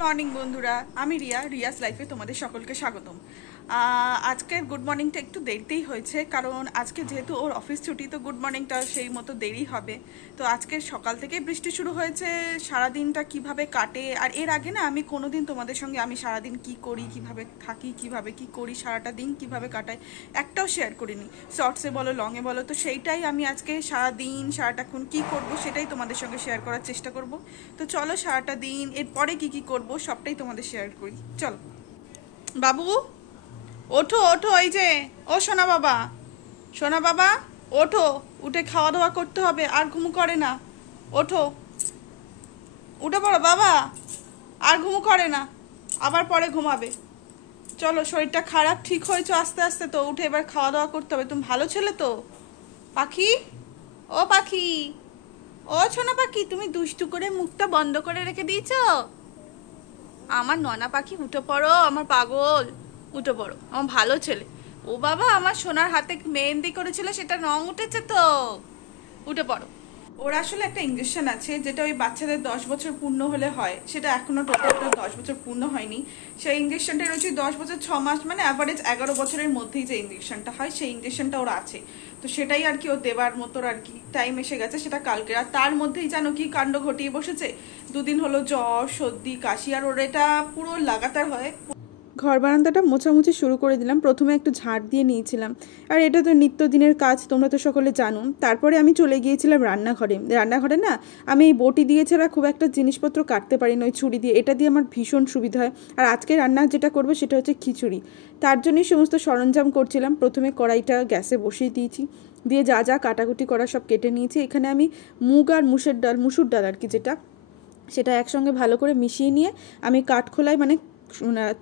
Morning বন্ধুরা, আমি রিয়াস লাইফে তোমাদের সকলকে স্বাগতম। আজকের গুড মর্নিংটা একটু দেরিতেই হয়েছে, কারণ আজকে যেহেতু ওর অফিস ছুটি, তো গুড মর্নিংটা সেই মতো দেরি হবে। তো আজকে সকাল থেকেই বৃষ্টি শুরু হয়েছে। সারাদিনটা কিভাবে কাটে, আর এর আগে না আমি কোনোদিন তোমাদের সঙ্গে আমি সারাদিন কি করি, কিভাবে থাকি, কিভাবে কি করি, সারাটা দিন কিভাবে কাটাই, একটাও শেয়ার করিনি। শর্টসে বলো, লংয়ে বলো। তো সেইটাই আমি আজকে সারাদিন সারাটাক্ষণ কি করব সেটাই তোমাদের সঙ্গে শেয়ার করার চেষ্টা করব। তো চলো সারাটা দিন এরপরে কি কি করব সবটাই তোমাদের শেয়ার করি। চলো বাবু, ওঠো ওঠো, এই যে ও সোনা বাবা, সোনা বাবা ওঠো, উঠে খাওয়া দাওয়া করতে হবে, আর ঘুমু করে না। ওঠো, উঠে পড়ো বাবা, আর ঘুমু করে না, আবার পরে ঘুমাবে। চলো, শরীরটা খারাপ, ঠিক হয়েছো আস্তে আস্তে, তো উঠে এবার খাওয়া দাওয়া করতে হবে। তুমি ভালো ছেলে তো পাখি, ও পাখি, ও সোনা পাখি, তুমি দুষ্টু করে মুখটা বন্ধ করে রেখে দিয়েছো। আমার ননা পাখি, উঠে পড়ো আমার পাগল, উঠে পড়ো আমার ভালো ছেলে। ও বাবা, আমার সোনার হাতে মেহেন্দি করেছিল, সেটা রং উঠেছে তো, উঠে পড়ো। ওর আসলে একটা ইঞ্জেকশন আছে, যেটা ওই বাচ্চাদের 10 বছর পূর্ণ হলে হয়, সেটা এখনো টোটালটা 10 বছর পূর্ণ হয়নি। সেই ইঞ্জেকশনটা রয়েছে 10 বছর 6 মাস, মানে অ্যাভারেজ 11 বছরের মধ্যেই যে ইঞ্জেকশনটা হয়, সেই ইঞ্জেকশনটা ওর আছে। তো সেটাই আর কি ও দেবার মতো আর কি টাইম এসে গেছে, সেটা কালকে। আর তার মধ্যেই জানো কি কাণ্ড ঘটিয়ে বসেছে, দুদিন হলো জ্বর, সর্দি, কাশি, আর ওর এটা পুরো লাগাতার হয়। ঘর বারান্দাটা মোছামুছি শুরু করে দিলাম, প্রথমে একটু ঝাড় দিয়ে নিয়েছিলাম, আর এটা তো নিত্যদিনের কাজ, তোমরা তো সকলে জানো। তারপরে আমি চলে গিয়েছিলাম রান্নাঘরে না, আমি এই বটি দিয়ে ছাড়া খুব একটা জিনিসপত্র কাটতে পারি না, ওই ছুরি দিয়ে, এটা দিয়ে আমার ভীষণ সুবিধা হয়। আর আজকে রান্না যেটা করবো সেটা হচ্ছে খিচুড়ি, তার জন্যই সমস্ত সরঞ্জাম করছিলাম। প্রথমে কড়াইটা গ্যাসে বসিয়ে দিয়েছি, দিয়ে যা যা কাটাকুটি করা সব কেটে নিয়েছি। এখানে আমি মুগ আর মুসুর ডাল আর কি, সেটা একসঙ্গে ভালো করে মিশিয়ে নিয়ে আমি কাঠখোলায়, মানে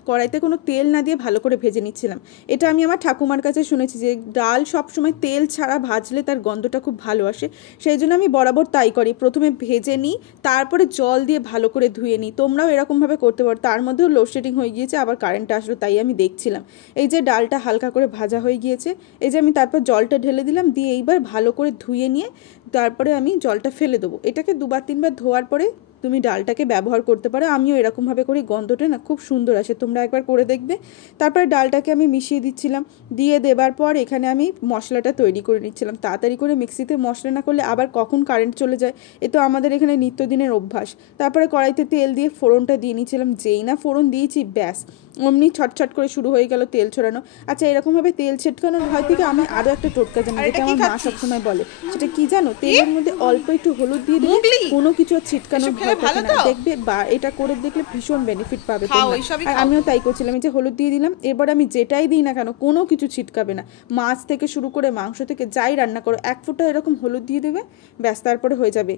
কড়াইতে কোনো তেল না দিয়ে ভালো করে ভেজে নিচ্ছিলাম। এটা আমি আমার ঠাকুমার কাছে শুনেছি যে ডাল সবসময় তেল ছাড়া ভাজলে তার গন্ধটা খুব ভালো আসে, সেই জন্য আমি বরাবর তাই করি, প্রথমে ভেজে নিই, তারপরে জল দিয়ে ভালো করে ধুয়ে নিই। তোমরাও এরকমভাবে করতে পারো। তার মধ্যেও লোডশেডিং হয়ে গিয়েছে, আবার কারেন্টটা আসলো, তাই আমি দেখছিলাম। এই যে ডালটা হালকা করে ভাজা হয়ে গিয়েছে, এই যে আমি তারপর জলটা ঢেলে দিলাম, দিয়ে এইবার ভালো করে ধুয়ে নিয়ে তারপরে আমি জলটা ফেলে দেবো। এটাকে 2-3 বার ধোয়ার পরে তুমি ডালটাকে ব্যবহার করতে পারো। আমিও এরকমভাবে করি, গন্ধটা না খুব সুন্দর আসে, তোমরা একবার করে দেখবে। তারপরে ডালটাকে আমি মিশিয়ে দিচ্ছিলাম, দিয়ে দেবার পর এখানে আমি মশলাটা তৈরি করে নিচ্ছিলাম। তাড়াতাড়ি করে মিক্সিতে মশলা না করলে আবার কখন কারেন্ট চলে যায়, এ তো আমাদের এখানে নিত্যদিনের অভ্যাস। তারপরে কড়াইতে তেল দিয়ে ফোড়নটা দিয়ে নিচ্ছিলাম, যেই না ফোড়ন দিয়েছি ব্যাস অমনি ছটছট করে শুরু হয়ে গেল তেল ছড়ানো। আচ্ছা, এরকমভাবে তেল ছেটকানোর ভয় থেকে আমি আরও একটা টোটকা জানি, যেটা আমার মা সবসময় বলে। সেটা কি জানো? তেলের মধ্যে অল্প একটু হলুদ দিয়ে দিলে কোনো কিছু আর ছিটকানোর ভয় থাকে না, দেখবে। বা এটা করে দেখলে ভীষণ বেনিফিট পাবে তোমরা। আর আমিও তাই করছিলাম, এই যে হলুদ দিয়ে দিলাম। এবার আমি যেটাই দিই না কেন কোনো কিছু ছিটকাবে না, মাছ থেকে শুরু করে মাংস থেকে যাই রান্না করো, 1 ফোঁটা এরকম হলুদ দিয়ে দেবে, ব্যাস, তারপরে হয়ে যাবে।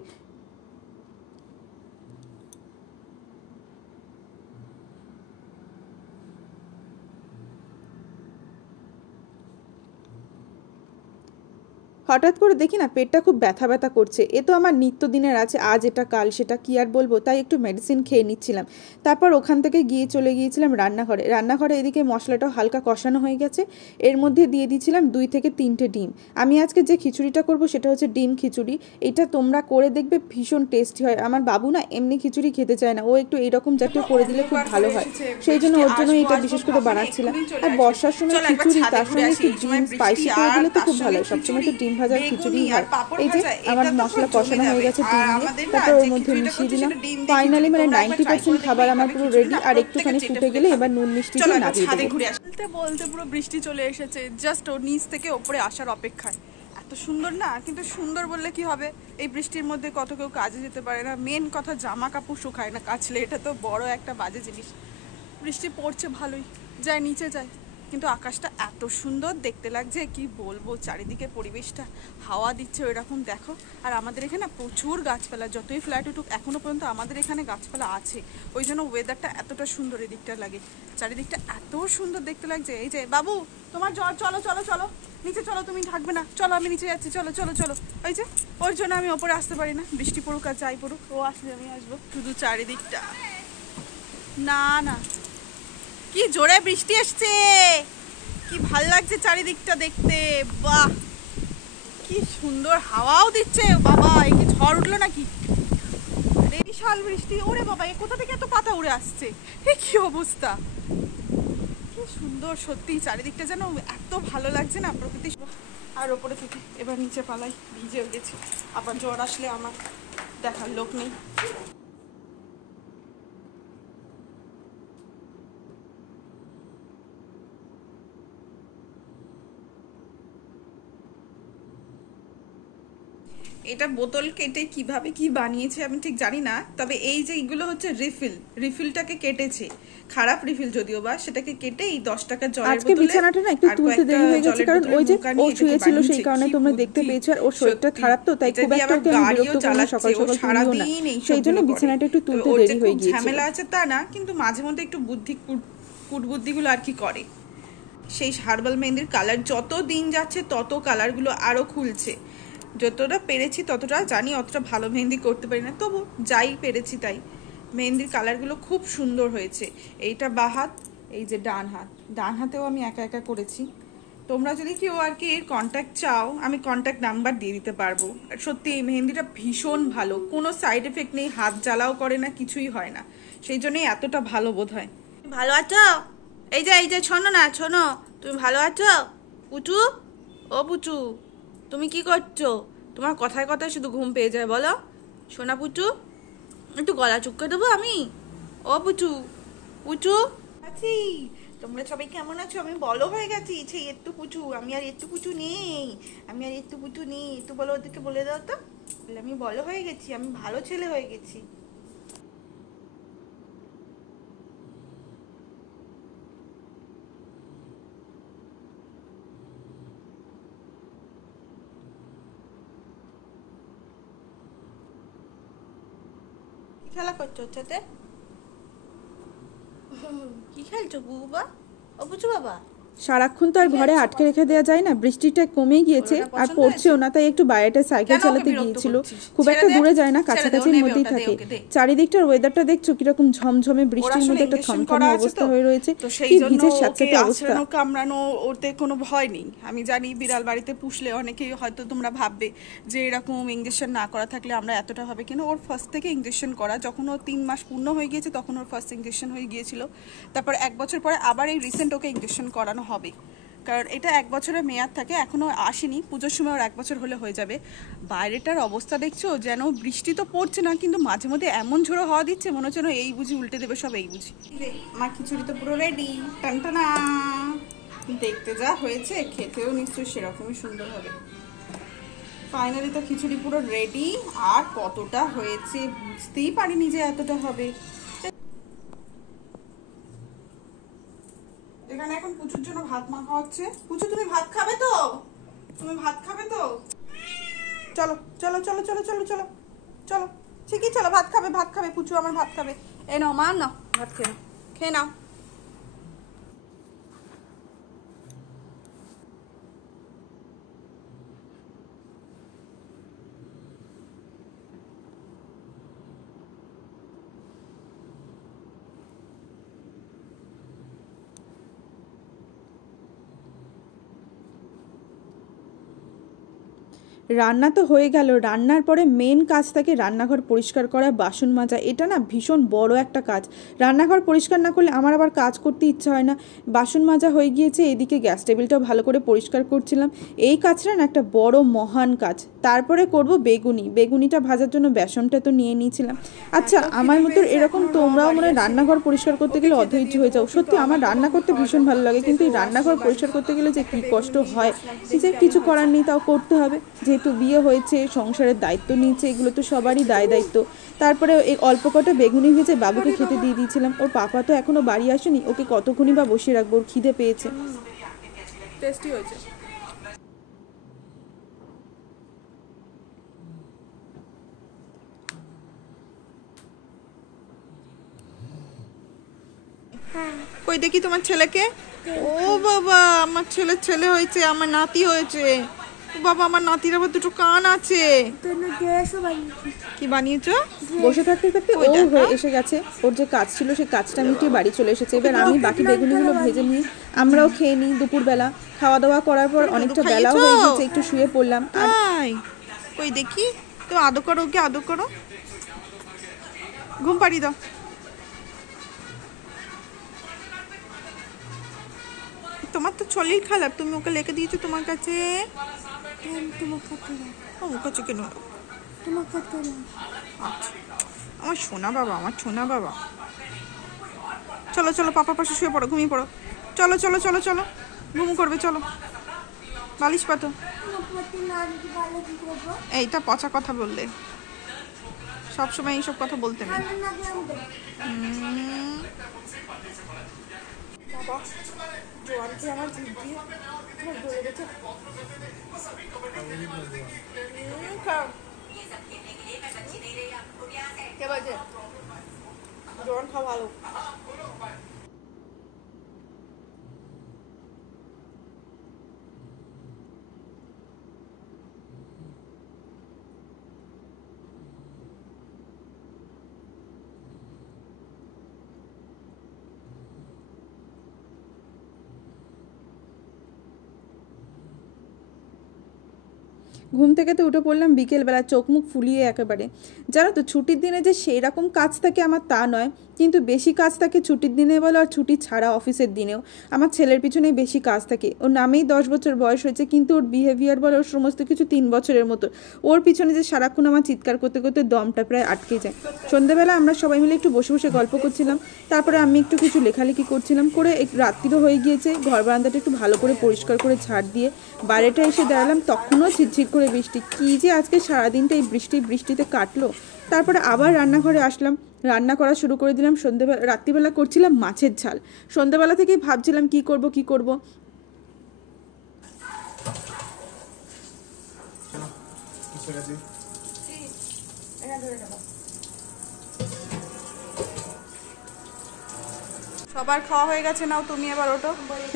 হঠাৎ করে দেখি না পেটটা খুব ব্যথা ব্যথা করছে, এ তো আমার নিত্যদিনের আছে, আজ এটা কাল সেটা, কি আর বলবো, তাই একটু মেডিসিন খেয়ে নিচ্ছিলাম। তারপর ওখান থেকে চলে গিয়েছিলাম রান্নাঘরে। এদিকে মশলাটাও হালকা কষানো হয়ে গেছে, এর মধ্যে দিয়ে দিয়েছিলাম 2 থেকে 3টে ডিম। আমি আজকে যে খিচুড়িটা করব সেটা হচ্ছে ডিম খিচুড়ি। এটা তোমরা করে দেখবে, ভীষণ টেস্টি হয়। আমার বাবু না এমনি খিচুড়ি খেতে চায় না, ও একটু এরকম জাতীয় করে দিলে খুব ভালো হয়, সেই জন্য ওর জন্য এটা বিশেষ করে বানাচ্ছিলাম। আর বর্ষার সময় খিচুড়ি, তার সঙ্গে একটু ডিম স্পাইসি করে দিলে তো খুব ভালো হয়। সবসময় তো ডিম ভাজার খিচুড়ি হয়। এই যে আমার মশলা কষানো হয়ে গেছে ডিম দিয়ে, তারপর ওর মধ্যে মিশিয়ে দিলাম। ফাইনালি মানে 90% খাবার আমার পুরো রেডি, আর একটুখানি ফুটে গেলে এবার নুন মিষ্টি দিয়ে নামিয়ে দেবো। বলতে বলতে পুরো বৃষ্টি চলে এসেছে, জাস্ট ওর নিচ থেকে ওপরে আসার অপেক্ষায়। এত সুন্দর না, কিন্তু সুন্দর বললে কি হবে, এই বৃষ্টির মধ্যে কত কেউ কাজে যেতে পারে না, মেন কথা জামা কাপড় শুকায় না কাচলে, এটা তো বড় একটা বাজে জিনিস। বৃষ্টি পড়ছে ভালোই, যায় নিচে যায়, কিন্তু আকাশটা এত সুন্দর দেখতে লাগছে, কি বলবো, চারিদিকে পরিবেশটা হাওয়া দিচ্ছে ওইরকম দেখো। আর আমাদের এখানে প্রচুর গাছপালা, যতই ফ্ল্যাট উঠুক এখনো পর্যন্ত আমাদের এখানে গাছপালা আছে, ওই জন্য ওয়েদারটা এতটা সুন্দর এদিকটা লাগে, চারিদিকটা এত সুন্দর দেখতে লাগছে। এই যে বাবু, তোমার জ্বর, চলো চলো চলো নিচে চলো, তুমি থাকবে না, চলো আমি নিচে যাচ্ছি, চলো চলো চলো। ওই যে ওর জন্য আমি ওপরে আসতে পারি না, বৃষ্টি পড়ুক আর যাই পড়ুক, ও আসলে আমি আসবো। শুধু চারিদিকটা, না না, কি জোরে বৃষ্টি আসছে, কি ভাল লাগছে চারিদিকটা দেখতে, বাহ কি সুন্দর হাওয়াও দিচ্ছে, বাবা এই কি ঝড় উঠলো নাকি, এই বিশাল বৃষ্টি। ওরে বাবা, এ কোথা থেকে এত পাতা উড়ে আসছে, এ কি অবস্থা, কি সুন্দর সত্যি চারিদিকটা যেন এত ভালো লাগছে না প্রকৃতি। আর ওপরে থেকে এবার নিচে পালাই, ভিজেও গেছি, আবার জ্বর আসলে আমার দেখার লোক নেই। এটা বোতল কেটে কিভাবে কি বানিয়েছে আমি ঠিক জানি না, তবে এই যে এইগুলো হচ্ছে রিফিলটাকে কেটেছে, খারাপ রিফিল যদিও বা, সেটাকে কেটে এই 10 টাকার জলের বোতলে। আজকে বিছানাটা না একটু তুলতে দেরি হয়ে গেছে, কারণ ওই যে ও শুয়েছিল সেই কারণে তোমরা দেখতে পেয়েছো, আর ওর শরীরটা খারাপ তো, তাই খুব একটা ওকে আমি বিরক্ত করলাম সকাল সকাল তুলিও না, সেই জন্য বিছানাটা একটু তুলতে দেরি হয়ে গিয়েছে। ঝামেলা আছে তা না, কিন্তু মাঝে মধ্যে একটু কুটবুদ্ধিগুলো আর কি করে। সেই হার্বাল মেহেন্দির কালার যত দিন যাচ্ছে তত কালারগুলো আরো খুলছে। যতটা পেরেছি ততটা জানি, অতটা ভালো মেহেন্দি করতে পারি না, তবু যাই পেরেছি তাই। মেহেন্দির কালারগুলো খুব সুন্দর হয়েছে। এইটা বাঁ হাত, এই যে ডান হাত, ডান হাতেও আমি একা একা করেছি। তোমরা যদি কেউ আর কি এর কন্ট্যাক্ট চাও, আমি কন্ট্যাক্ট নাম্বার দিয়ে দিতে পারবো। সত্যি এই মেহেন্দিটা ভীষণ ভালো, কোনো সাইড এফেক্ট নেই, হাত জ্বালাও করে না, কিছুই হয় না, সেই জন্যই এতটা ভালো বোধ হয়। ভালো আছো? এই যে শোনো না, শোনো, তুমি ভালো আছো পুচু? ও পুচু, তুমি কি করছো? তোমার কথায় কথায় শুধু ঘুম পেয়ে যায়, বলো সোনা পুচু। একটু গলা চুপকে দেবো আমি? ও পুচু, পুচু আছি। তোমরা সবাই কেমন আছো? আমি বলো হয়ে গেছি, একটু পুচু, আমি আর একটু পুচু নেই, একটু বলো ওদেরকে, বলে দাও তো, আমি বলো হয়ে গেছি, আমি ভালো ছেলে হয়ে গেছি। খেলা করছো ওর সাথে? কি খেলছো বুবা? ও বুঝু বাবা, সারাক্ষণ তো আর ঘরে আটকে রেখে দেওয়া যায় না, বৃষ্টিটা কমে গিয়েছে আর পড়ছেও না, তাই একটু বাইরেটা সাইকেল চালাতে গিয়েছিল, খুব একটা দূরে যায় না, কাছাকাছির মধ্যেই থাকে। চারিদিকটার ওয়েদারটা দেখছো কিরকম ঝমঝমে, বৃষ্টির মধ্যে একটা থমথমে অবস্থা হয়ে রয়েছে, কি ভিজে স্যাঁতসেঁতে অবস্থা। কামড়ানো ওতে কোনো ভয় নেই। আমি জানি বিড়াল বাড়িতে পুষলে অনেকেই হয়তো তোমরা ভাববে যে এরকম ইঞ্জেকশন না করা থাকলে আমরা এতটা হবে কেন। ওর ফার্স্ট থেকে ইঞ্জেকশন করা, যখন ও 3 মাস পূর্ণ হয়ে গিয়েছে তখন ওর ফার্স্ট ইঞ্জেকশন হয়ে গিয়েছিল, তারপর 1 বছর পরে আবার এই রিসেন্ট ওকে ইঞ্জেকশন করানো হবে, কারণ এটা 1 বছরের মেয়াদ থাকে, এখনো আসেনি, পুজোর সময় ওর 1 বছর হলে হয়ে যাবে। বাইরেটার অবস্থা দেখছো, যেন বৃষ্টি তো পড়ছে না, কিন্তু মাঝে মধ্যে এমন ঝোড়ো হাওয়া দিচ্ছে, মনে হচ্ছে এই বুঝি উল্টে দেবে সব, এই বুঝি। আমার খিচুড়ি তো পুরো রেডি, টানটানা, দেখতে যা হয়েছে খেতেও নিশ্চয়ই সেরকমই সুন্দর হবে। ফাইনালি তো খিচুড়ি পুরো রেডি, আর কতটা হয়েছে বুঝতেই পারিনি যে এতটা হবে। এখানে এখন পুচুর জন্য ভাত মাখা হচ্ছে। পুচু তুমি ভাত খাবে তো? তুমি ভাত খাবে তো? চলো চলো চলো চলো চলো চলো চলো, ঠিকই চলো, ভাত খাবে পুচু আমার, ভাত খাবে। এ নাও মা, নাও ভাত খেয়ে নাও। রান্না তো হয়ে গেল, রান্নার পরে মেন কাজ থাকে রান্নাঘর পরিষ্কার করা, বাসন মাজা। এটা না ভীষণ বড় একটা কাজ, রান্নাঘর পরিষ্কার না করলে আমার আবার কাজ করতে ইচ্ছা হয় না। বাসন মাজা হয়ে গিয়েছে, এদিকে গ্যাস টেবিলটাও ভালো করে পরিষ্কার করছিলাম। এই কাজটা না একটা বড় মহান কাজ। তারপরে করব বেগুনিটা ভাজার জন্য বেসনটা তো নিয়ে নিয়েছিলাম। আচ্ছা, আমার মতো এরকম তোমরাও মনে হয় রান্নাঘর পরিষ্কার করতে গেলে অধৈর্য হয়ে যাও। সত্যি আমার রান্না করতে ভীষণ ভালো লাগে, কিন্তু এই রান্নাঘর পরিষ্কার করতে গেলে যে কী কষ্ট হয়, যে কিছু করার নেই, তাও করতে হবে, যেহেতু বিয়ে হয়েছে, সংসারের দায়িত্ব নিয়েছে, এগুলো তো সবারই দায়িত্ব। তারপরে এই অল্প কটা বেগুনি ভেজে বাবুকে খেতে দিয়ে দিয়েছিলাম। ওর পাপা তো এখনো বাড়ি আসেনি, ওকে কতক্ষণই বা বসিয়ে রাখবো, ওর খিদে পেয়েছে। টেস্টি হয়েছে। কই দেখি তোমার ছেলেকে। ও বাবা, আমার ছেলে হয়েছে, আমার নাতি হয়েছে। বাবা, আমার নাতির আবার দুটো কান আছে। কি বানিয়েছো? বসে থাকতে থাকতে ও হয়ে এসে গেছে, ওর যে কাজ ছিল সেই কাজটা মিটিয়ে বাড়ি চলে এসেছে। এবার আমি বাকি বেগুনিগুলো ভেজে নিই, আমরাও খেয়ে নিই। দুপুরবেলা খাওয়া দাওয়া করার পর অনেকটা বেলাও হয়ে গেছে, একটু শুয়ে পড়লাম। আর কই দেখি তো, আদর করো ওকে, আদর করো। ঘুম পাড়িয়ে দাও। তোমার তো শরীর খারাপ, তুমি ওকে লেখে দিয়েছো তোমার কাছে। আমার কাছে কেন? আচ্ছা, আমার সোনা বাবা, আমার সোনা বাবা। চলো চলো, পাপার পাশে শুয়ে পড়ো, ঘুমিয়ে পড়ো। চলো চলো চলো চলো, ঘুম করবে, চলো। বালিশ পাতো। এইটা পচা কথা বললে, সবসময় এইসব কথা বলতে নেই। বাবা, জোয়ান কি আমার জিভ দিয়ে গলে গেছে। কে বলছে জোয়ান খাওয়া ভালো? ঘুম থেকে তো উঠে পড়লাম বিকেলবেলা, চোখ মুখ ফুলিয়ে একেবারে। জানো তো, ছুটির দিনে যে সেই রকম কাজ থাকে আমার তা নয়, কিন্তু বেশি কাজ থাকে ছুটির দিনে বলো আর ছুটি ছাড়া অফিসের দিনেও। আমার ছেলের পিছনেই বেশি কাজ থাকে। ওর নামেই 10 বছর বয়স হয়েছে, কিন্তু ওর বিহেভিয়ার বলো, ওর সমস্ত কিছু 3 বছরের মতো। ওর পিছনে যে সারাক্ষণ আমার চিৎকার করতে করতে দমটা প্রায় আটকে যায়। সন্ধ্যেবেলা আমরা সবাই মিলে একটু বসে বসে গল্প করছিলাম, তারপরে আমি একটু কিছু লেখালেখি করছিলাম, করে রাত্রিরও হয়ে গিয়েছে। ঘর বারান্দাটা একটু ভালো করে পরিষ্কার করে ঝাড় দিয়ে বাইরেটা এসে দাঁড়ালাম, তখনও ঝিরঝির করে বৃষ্টি। কী যে আজকে সারাদিনটা এই বৃষ্টিতে কাটলো। তারপরে আবার রান্নাঘরে আসলাম, রান্না করা শুরু করে দিলাম। রাত্রিবেলা করছিলাম মাছের ঝাল। সন্ধ্যাবেলা থেকেই ভাবছিলাম কি করব। সবার খাওয়া হয়ে গেছে, নাও তুমি এবার ওঠো।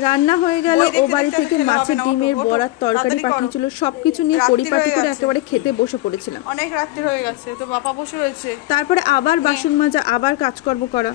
রান্না হয়ে গেল, বই ও দেখতে বাড়ি দেখতে থেকে খেলে হবে মাছের না, ডিমের ওঠো, ওঠো, বড়ার তরকারি তাড়াতাড়ি করো। পাঠিয়েছিল, সবকিছু নিয়ে রাত্রি পরিপাটি হয়ে করে গেছে। একেবারে খেতে বসে পড়েছিলাম। অনেক রাত্রি হয়ে গেছে, তো বাবা বসে রয়েছে। তারপরে আবার বাসন মাজা, আবার কাজকর্ম করা।